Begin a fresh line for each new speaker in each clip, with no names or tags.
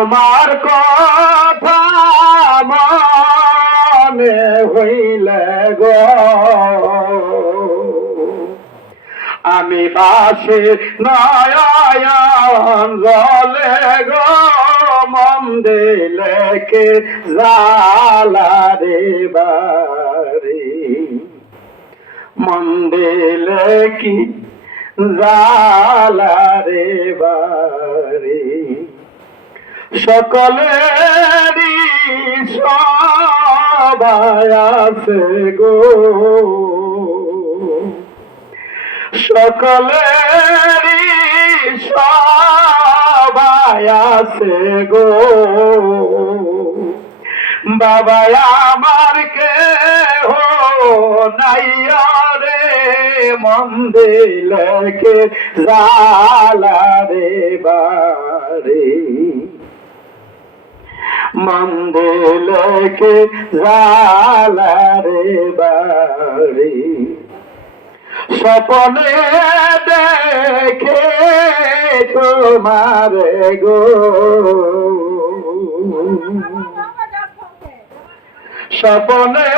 আমার কথা মনে হইলে গো। আমি বাসে নয়ন জলে গো, মন দিলে কে জালা রে বাড়ি? মন দিলে কি জালা রে বাড়ি? সকলেরই সবাই আছে গো। সকলেরই সবাই আছে গো। বাবা, আমার কে হো নাই রে মন দিলে কে জালা রে বারে মন্দিলে কে জালা রে বারে স্বপনে দেখে তোমার গো। স্বপনে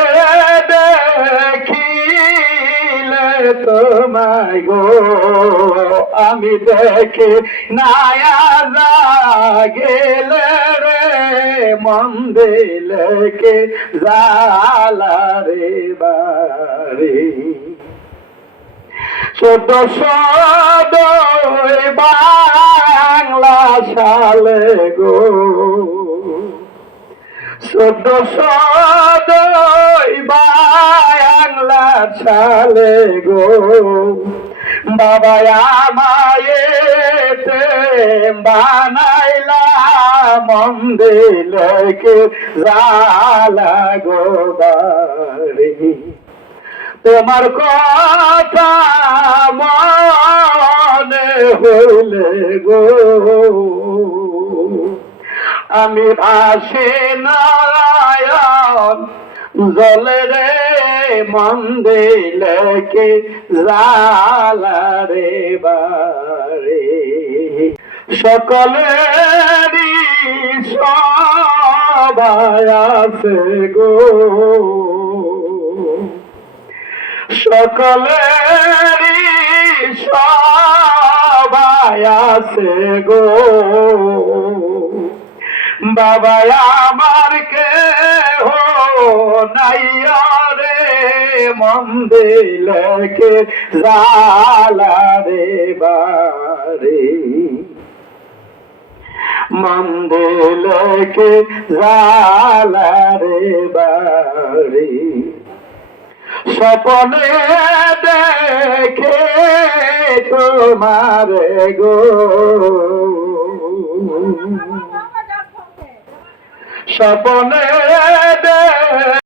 দেখিলে তোমায় গো। আমি দেখে নায়া মন দিলে কে জালা রে বারে ছোট সদয় বাংলা সালে গো। ছোট সদয় বাংলা সালে গো। বাবা আমায়েতে বানাইলা মন দিলকে জালা গো তোমার কথা মনে হইলে গো। আমি ভাসে নারায়ণ, জলে রে মন দিলে কে জালা রে বারে সকলেরই সবাই আছে গো। সকলেরই সবাই আছে গো। বাবা আমার কে হো নাই রে মন রে বারে। মন জালারে বাড়ি। স্বপনে দেখে তোমার গো। স্বপনে